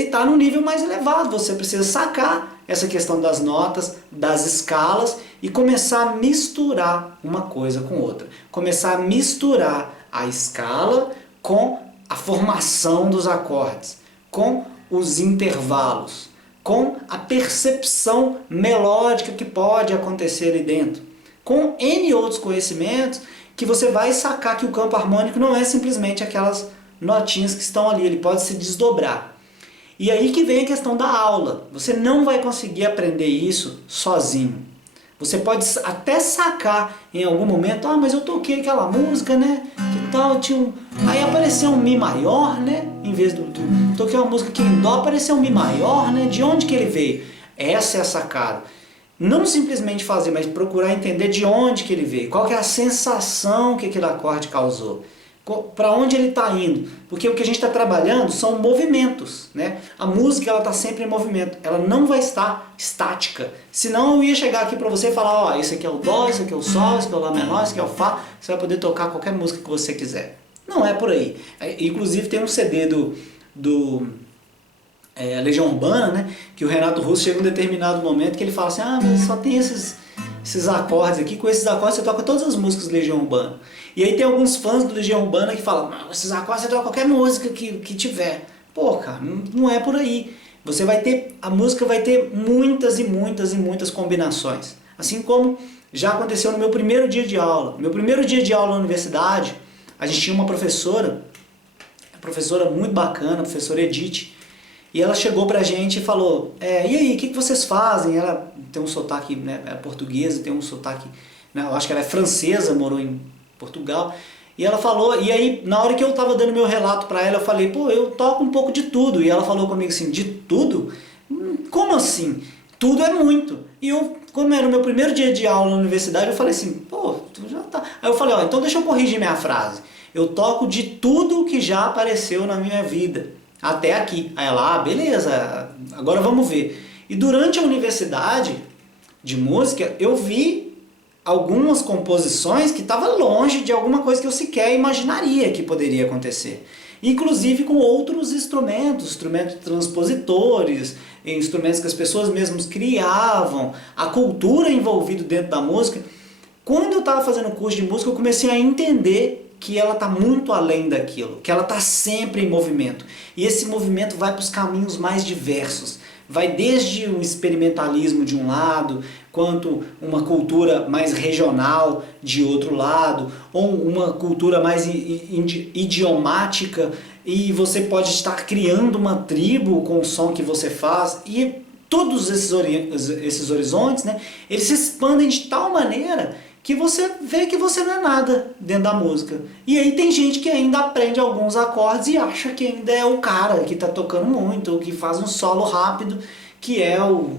está no nível mais elevado. Você precisa sacar essa questão das notas, das escalas e começar a misturar uma coisa com outra. Começar a misturar a escala com a formação dos acordes, com os intervalos, com a percepção melódica que pode acontecer ali dentro, com N outros conhecimentos que você vai sacar que o campo harmônico não é simplesmente aquelas notinhas que estão ali, ele pode se desdobrar. E aí que vem a questão da aula. Você não vai conseguir aprender isso sozinho. Você pode até sacar em algum momento, mas eu toquei aquela música, né? Que tal, aí apareceu um Mi maior, né? Em vez toquei uma música que em Dó apareceu um Mi maior, né? De onde que ele veio? Essa é a sacada. Não simplesmente fazer, mas procurar entender de onde que ele veio. Qual que é a sensação que aquele acorde causou. Para onde ele está indo. Porque o que a gente está trabalhando são movimentos, né? A música ela está sempre em movimento. Ela não vai estar estática. Senão eu ia chegar aqui para você e falar, ó, esse aqui é o Dó, esse aqui é o Sol, esse aqui é o Lá menor, esse aqui é o Fá. Você vai poder tocar qualquer música que você quiser. Não é por aí. Inclusive tem um CD do Legião Urbana, né? Que o Renato Russo chega em um determinado momento que ele fala assim, mas só tem esses acordes aqui, com esses acordes você toca todas as músicas do Legião Urbana. E aí tem alguns fãs do Legião Urbana que falam, esses acordes você toca qualquer música que tiver. Pô, cara, não é por aí. A música vai ter muitas e muitas combinações. Assim como já aconteceu no meu primeiro dia de aula. Meu primeiro dia de aula na universidade, a gente tinha uma professora muito bacana, a professora Edith, e ela chegou pra gente e falou, e aí, o que vocês fazem? Ela tem um sotaque, né, é portuguesa, tem um sotaque, né, eu acho que ela é francesa, morou em Portugal. E ela falou, e aí na hora que eu tava dando meu relato pra ela, eu falei, eu toco um pouco de tudo. E ela falou comigo assim, de tudo? Como assim? Tudo é muito. E eu, como era o meu primeiro dia de aula na universidade, eu falei assim, tu já tá. Aí eu falei, então deixa eu corrigir minha frase. Eu toco de tudo que já apareceu na minha vida. Até aqui. Aí ela, beleza, agora vamos ver. E durante a universidade de música, eu vi algumas composições que estavam longe de alguma coisa que eu sequer imaginaria que poderia acontecer. Inclusive com outros instrumentos, instrumentos transpositores, instrumentos que as pessoas mesmas criavam, a cultura envolvida dentro da música. Quando eu estava fazendo o curso de música, eu comecei a entender que ela está muito além daquilo, que ela está sempre em movimento. E esse movimento vai para os caminhos mais diversos. Vai desde o experimentalismo de um lado, quanto uma cultura mais regional de outro lado, ou uma cultura mais idiomática, e você pode estar criando uma tribo com o som que você faz, e todos esses horizontes, né, eles se expandem de tal maneira que você vê que você não é nada dentro da música. E aí tem gente que ainda aprende alguns acordes e acha que ainda é o cara que está tocando muito, ou que faz um solo rápido, que é o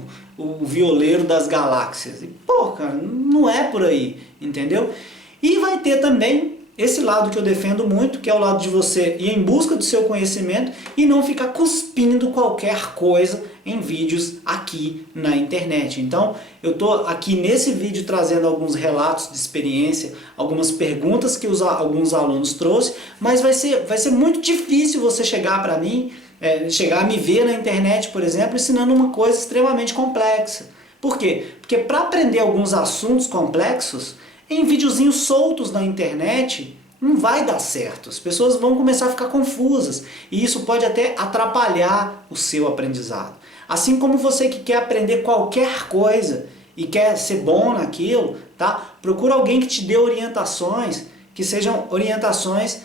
violeiro das galáxias. E, pô, cara, não é por aí, entendeu? E vai ter também esse lado que eu defendo muito, que é o lado de você ir em busca do seu conhecimento e não ficar cuspindo qualquer coisa em vídeos aqui na internet. Então, eu estou aqui nesse vídeo trazendo alguns relatos de experiência, algumas perguntas que alguns alunos trouxeram, mas vai ser muito difícil você chegar para mim, chegar a me ver na internet, por exemplo, ensinando uma coisa extremamente complexa. Por quê? Porque para aprender alguns assuntos complexos, em videozinhos soltos na internet, não vai dar certo. As pessoas vão começar a ficar confusas e isso pode até atrapalhar o seu aprendizado. Assim como você que quer aprender qualquer coisa e quer ser bom naquilo, tá? Procura alguém que te dê orientações, que sejam orientações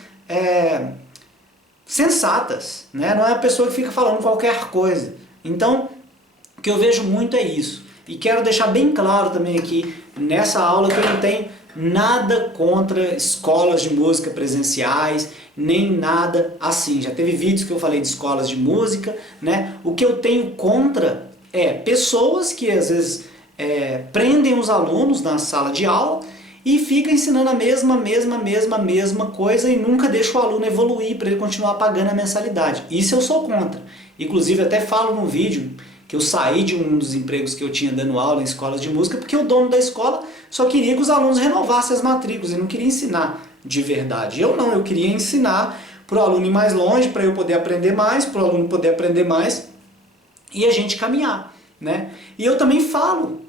sensatas, né? Não é a pessoa que fica falando qualquer coisa. Então, o que eu vejo muito é isso. E quero deixar bem claro também aqui nessa aula que eu não tenho nada contra escolas de música presenciais, nem nada assim. Já teve vídeos que eu falei de escolas de música, né? O que eu tenho contra é pessoas que às vezes prendem os alunos na sala de aula e fica ensinando a mesma coisa e nunca deixa o aluno evoluir para ele continuar pagando a mensalidade. Isso eu sou contra. Inclusive até falo no vídeo que eu saí de um dos empregos que eu tinha dando aula em escolas de música porque o dono da escola só queria que os alunos renovassem as matrículas e não queria ensinar de verdade. Eu não, eu queria ensinar para o aluno ir mais longe, para eu poder aprender mais, para o aluno poder aprender mais e a gente caminhar, né? E eu também falo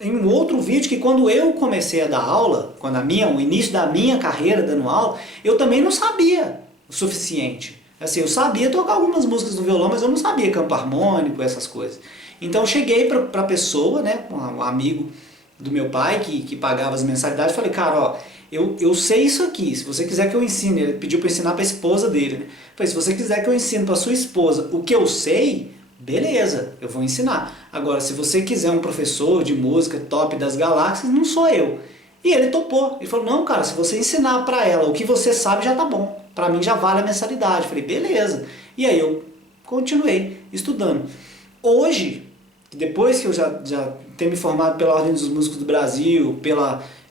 em um outro vídeo que quando eu comecei a dar aula, o início da minha carreira dando aula, eu também não sabia o suficiente. Assim, eu sabia tocar algumas músicas no violão, mas eu não sabia campo harmônico, essas coisas. Então eu cheguei para a pessoa, né, um amigo do meu pai que pagava as mensalidades, falei, cara, ó, eu sei isso aqui, se você quiser que eu ensine, ele pediu para ensinar para a esposa dele, né? Falei, se você quiser que eu ensine para sua esposa o que eu sei, beleza, eu vou ensinar. Agora, se você quiser um professor de música top das galáxias, não sou eu. E ele topou. Ele falou, não, cara, se você ensinar para ela o que você sabe, já tá bom. Para mim já vale a mensalidade. Eu falei, beleza. E aí eu continuei estudando. Hoje, depois que eu já ter me formado pela Ordem dos Músicos do Brasil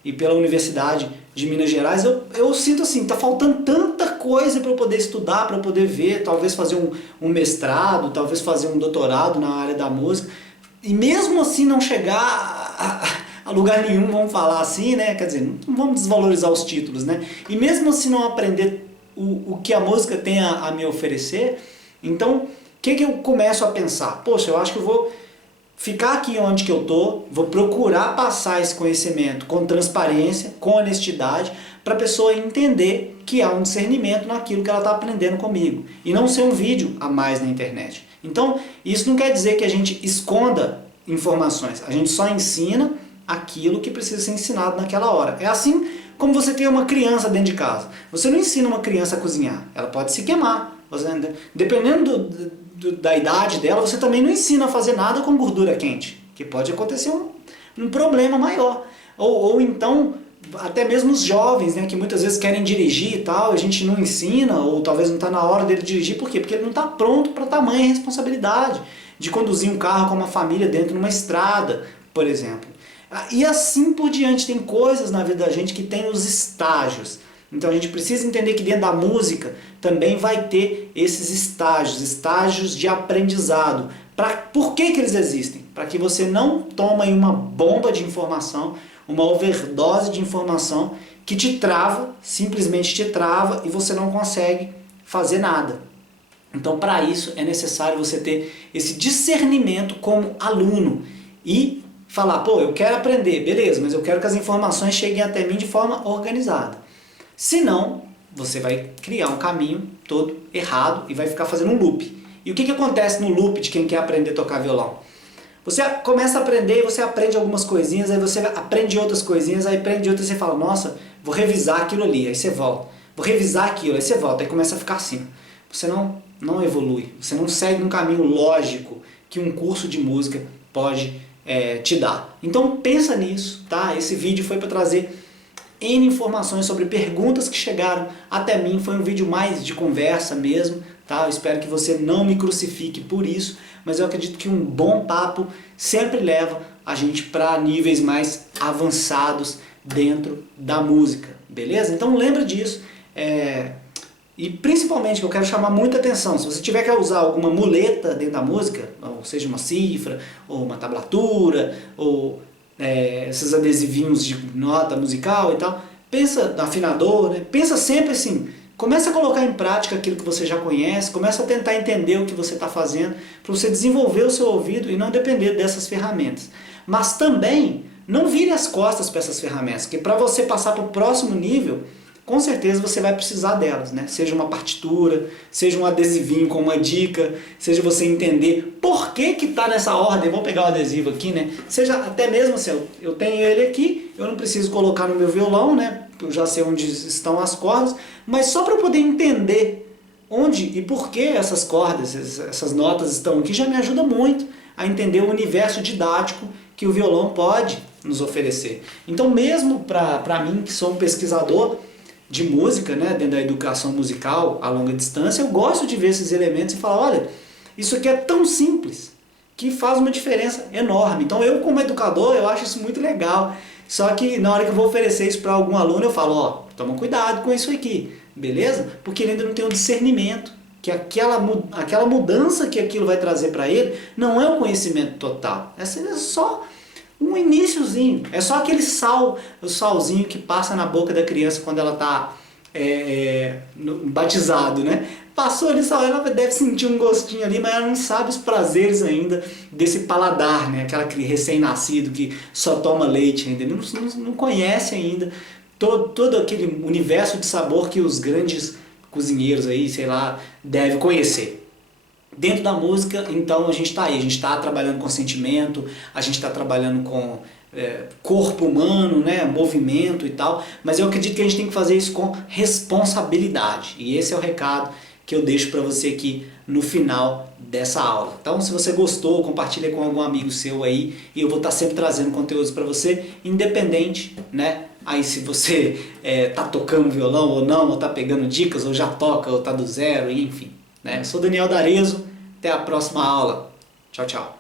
e pela Universidade de Minas Gerais, eu sinto assim, tá faltando tanta coisa para eu poder estudar, para eu poder ver, talvez fazer um mestrado, talvez fazer um doutorado na área da música. E mesmo assim não chegar a lugar nenhum, vamos falar assim, né? Quer dizer, não vamos desvalorizar os títulos, né? E mesmo assim não aprender o que a música tem a me oferecer, então o que eu começo a pensar? Poxa, eu acho que eu vou ficar aqui onde que eu tô, vou procurar passar esse conhecimento com transparência, com honestidade, para a pessoa entender que há um discernimento naquilo que ela está aprendendo comigo. E não ser um vídeo a mais na internet. Então, isso não quer dizer que a gente esconda informações. A gente só ensina aquilo que precisa ser ensinado naquela hora. É assim como você tem uma criança dentro de casa. Você não ensina uma criança a cozinhar. Ela pode se queimar. Dependendo da idade dela, você também não ensina a fazer nada com gordura quente. Que pode acontecer um problema maior. Ou então, até mesmo os jovens, né, que muitas vezes querem dirigir e tal, a gente não ensina, ou talvez não está na hora dele dirigir. Por quê? Porque ele não está pronto para tamanha responsabilidade de conduzir um carro com uma família dentro de uma estrada, por exemplo. E assim por diante, tem coisas na vida da gente que tem os estágios. Então a gente precisa entender que dentro da música também vai ter esses estágios de aprendizado, Por que eles existem? Para que você não tome uma bomba de informação, uma overdose de informação que te trava, simplesmente te trava e você não consegue fazer nada. Então, para isso é necessário você ter esse discernimento como aluno e falar, pô, eu quero aprender, beleza, mas eu quero que as informações cheguem até mim de forma organizada. Senão, você vai criar um caminho todo errado e vai ficar fazendo um loop. E o que acontece no loop de quem quer aprender a tocar violão? Você começa a aprender e você aprende algumas coisinhas, aí você aprende outras coisinhas, aí aprende outras e você fala, nossa, vou revisar aquilo ali, aí você volta. Vou revisar aquilo, aí você volta, aí começa a ficar assim. Você não evolui, você não segue um caminho lógico que um curso de música pode te dar. Então pensa nisso, tá? Esse vídeo foi para trazer N informações sobre perguntas que chegaram até mim, foi um vídeo mais de conversa mesmo, tá? Eu espero que você não me crucifique por isso, mas eu acredito que um bom papo sempre leva a gente para níveis mais avançados dentro da música, beleza? Então lembra disso, e principalmente que eu quero chamar muita atenção, se você tiver que usar alguma muleta dentro da música, ou seja uma cifra, ou uma tablatura, ou esses adesivinhos de nota musical e tal, pensa no afinador, né? Pensa sempre assim, começa a colocar em prática aquilo que você já conhece, começa a tentar entender o que você está fazendo, para você desenvolver o seu ouvido e não depender dessas ferramentas. Mas também não vire as costas para essas ferramentas, porque para você passar para o próximo nível, com certeza você vai precisar delas, né? Seja uma partitura, seja um adesivinho com uma dica, seja você entender por que está nessa ordem, vou pegar o adesivo aqui, né? Seja até mesmo assim, eu tenho ele aqui, eu não preciso colocar no meu violão, né? Eu já sei onde estão as cordas, mas só para eu poder entender onde e por que essas cordas, essas notas estão aqui, já me ajuda muito a entender o universo didático que o violão pode nos oferecer. Então mesmo para mim, que sou um pesquisador de música, né, dentro da educação musical a longa distância, eu gosto de ver esses elementos e falar, olha, isso aqui é tão simples que faz uma diferença enorme. Então eu como educador, eu acho isso muito legal. Só que na hora que eu vou oferecer isso para algum aluno, eu falo, ó, toma cuidado com isso aqui, beleza? Porque ele ainda não tem um discernimento, que aquela mudança que aquilo vai trazer para ele não é um conhecimento total. Essa é só um iniciozinho, é só aquele sal, o salzinho que passa na boca da criança quando ela está batizado, né? Passou ali, ela deve sentir um gostinho ali, mas ela não sabe os prazeres ainda desse paladar, né? Aquela recém-nascido que só toma leite ainda, não conhece ainda todo aquele universo de sabor que os grandes cozinheiros aí, sei lá, devem conhecer. Dentro da música, então, a gente está aí, a gente está trabalhando com sentimento, a gente está trabalhando com corpo humano, né, movimento e tal, mas eu acredito que a gente tem que fazer isso com responsabilidade, e esse é o recado que eu deixo para você aqui no final dessa aula. Então, se você gostou, compartilha com algum amigo seu aí, e eu vou estar sempre trazendo conteúdos para você, independente, né, aí se você tá tocando violão ou não, ou tá pegando dicas, ou já toca, ou tá do zero, enfim. Eu sou Daniel D'Arezzo, até a próxima aula. Tchau, tchau.